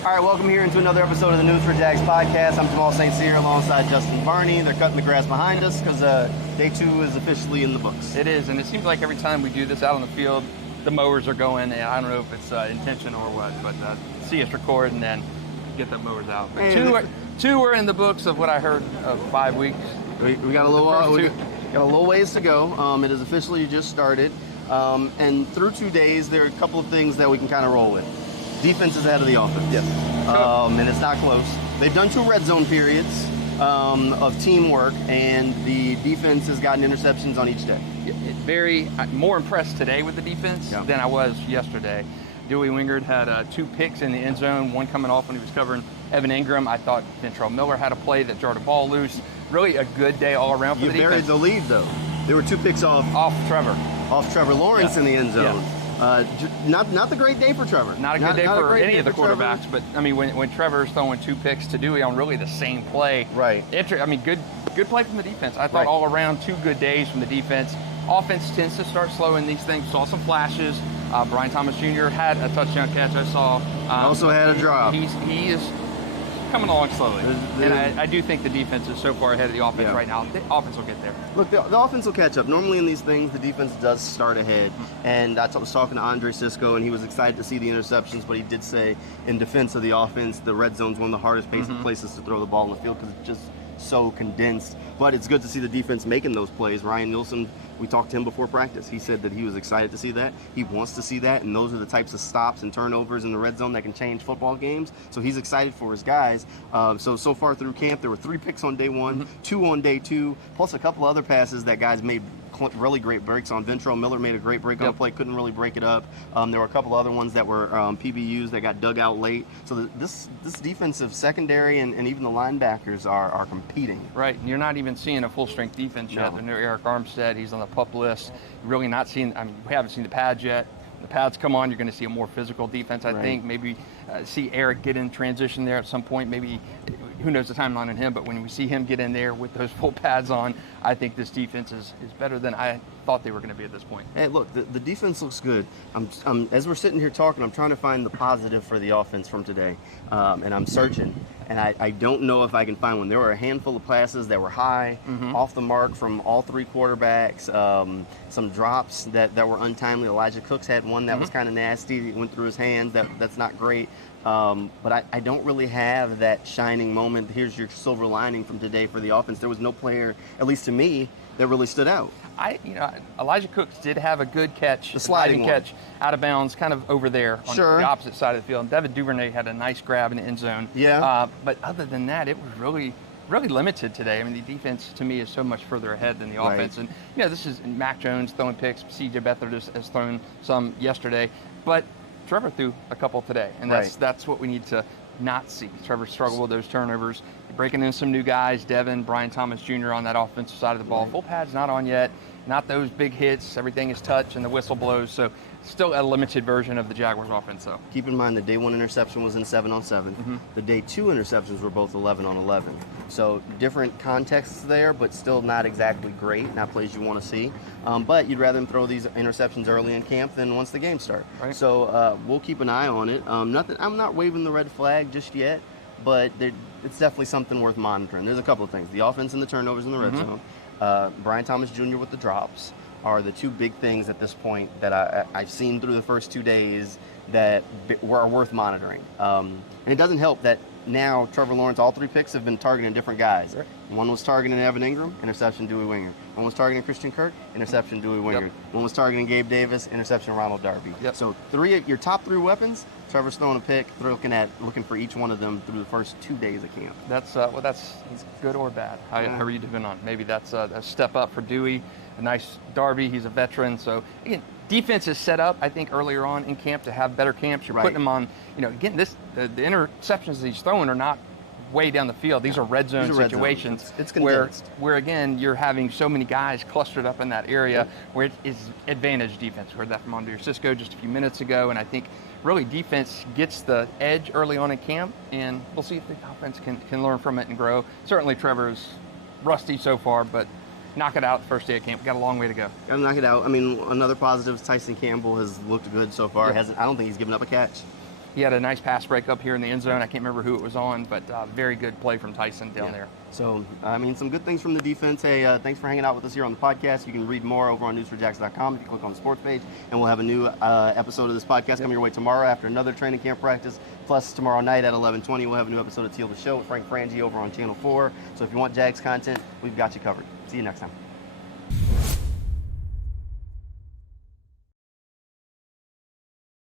All right, welcome here into another episode of the News4JAGs podcast. I'm Jamal St here alongside Justin Barney. They're cutting the grass behind us because day 2 is officially in the books. It is, and it seems like every time we do this out on the field, the mowers are going, and I don't know if it's intentional or what, but see us record and then get the mowers out. But two were in the books of what I heard of 5 weeks. We got a little ways to go. It is officially just started, and through 2 days, there are a couple of things that we can kind of roll with. Defense is ahead of the offense. Yes. And it's not close. They've done 2 red zone periods of teamwork, and the defense has gotten interceptions on each day. I'm more impressed today with the defense than I was yesterday. Dewey Wingard had 2 picks in the end zone, one coming off when he was covering Evan Ingram. I thought Ventrell Miller had a play that jarred a ball loose. Really a good day all around for the defense. You buried the lead, though. There were 2 picks off Trevor Lawrence in the end zone. Yeah. Not the great day for Trevor. Not a good day for any of the quarterbacks, but I mean, when Trevor's throwing 2 picks to Dewey on really the same play, right? Good play from the defense. I thought all around 2 good days from the defense. Offense tends to start slowing these things. Saw some flashes. Brian Thomas Jr. had a touchdown catch. I saw. Also had a drop. He is coming along slowly, and I do think the defense is so far ahead of the offense right now. The offense will get there. Look, the offense will catch up. Normally in these things, the defense does start ahead. And I was talking to Andre Cisco, and he was excited to see the interceptions, but he did say in defense of the offense, the red zone is one of the hardest places to throw the ball in the field because it's just so condensed. But it's good to see the defense making those plays. Ryan Nielsen, we talked to him before practice. He said that he was excited to see that. He wants to see that, and those are the types of stops and turnovers in the red zone that can change football games. So he's excited for his guys. So far through camp, there were 3 picks on day 1, 2 on day 2, plus a couple other passes that guys made really great breaks on. Ventrell Miller made a great break on a play, couldn't really break it up. There were a couple other ones that were PBUs that got dug out late. So this defensive secondary and even the linebackers are competing. Right, and you're not even seeing a full-strength defense yet. The new Eric Armstead, he's on the PUP list. Really not seeing, we haven't seen the pads yet. When the pads come on, you're going to see a more physical defense, I think. Maybe see Eric get in transition there at some point. Maybe, who knows the timeline on him, but when we see him get in there with those full pads on, I think this defense is better than I thought they were going to be at this point. Hey, look, the defense looks good. As we're sitting here talking, I'm trying to find the positive for the offense from today, and I'm searching, and I don't know if I can find one. There were a handful of passes that were high, off the mark from all 3 quarterbacks, some drops that were untimely. Elijah Cooks had one that was kind of nasty. It went through his hands. That's not great. But I don't really have that shining moment. Here's your silver lining from today for the offense. There was no player, at least to me, that really stood out. Elijah Cooks did have a good catch, the sliding catch out of bounds, kind of over there on the opposite side of the field. And Devin Duvernay had a nice grab in the end zone. Yeah. But other than that, it was really limited today. I mean, the defense to me is so much further ahead than the offense. And this is Mac Jones throwing picks. C.J. Beathard has thrown some yesterday, but Trevor threw a couple today, and that's what we need to not see. Trevor struggled with those turnovers, breaking in some new guys, Devin, Brian Thomas Jr. on that offensive side of the ball. Full pad's not on yet, not those big hits. Everything is touch, and the whistle blows. So still a limited version of the Jaguars offense, though. Keep in mind the day 1 interception was in 7-on-7. The day 2 interceptions were both 11-on-11. So different contexts there, but still not exactly great, not plays you want to see. But you'd rather them throw these interceptions early in camp than once the game starts. Right. So we'll keep an eye on it. I'm not waving the red flag just yet, but it's definitely something worth monitoring. There's a couple of things. The offense and the turnovers in the red zone. Brian Thomas Jr. with the drops are the 2 big things at this point that I've seen through the first 2 days that are worth monitoring. And it doesn't help that now Trevor Lawrence, all 3 picks have been targeting different guys. Right. One was targeting Evan Ingram, interception Dewey Wingard. One was targeting Christian Kirk, interception Dewey Wingard. One was targeting Gabe Davis, interception Ronald Darby. So your top 3 weapons, Trevor's throwing a pick. They're looking for each one of them through the first 2 days of camp. That's good or bad. How are you doing on? Maybe that's a step up for Dewey. A nice Darby. He's a veteran. So again, defense is set up, I think, earlier on in camp to have better camps. You're putting them on. Again, the interceptions that he's throwing are not way down the field. These are red zone situations. It's condensed. Where again, you're having so many guys clustered up in that area where it is advantage defense. We heard that from Andre Cisco just a few minutes ago, and I think really defense gets the edge early on in camp, and we'll see if the offense can learn from it and grow. Certainly Trevor's rusty so far, but knock it out first day of camp. We've got a long way to go. Got to knock it out. I mean, another positive is Tyson Campbell has looked good so far. Yep. I don't think he's given up a catch. He had a nice pass break up here in the end zone. I can't remember who it was on, but very good play from Tyson down there. So, I mean, some good things from the defense. Hey, thanks for hanging out with us here on the podcast. You can read more over on News4JAGs.com if you click on the sports page, and we'll have a new episode of this podcast coming your way tomorrow after another training camp practice. Plus, tomorrow night at 11:20, we'll have a new episode of Teal the Show with Frank Frangie over on Channel 4. So if you want Jags content, we've got you covered. See you next time.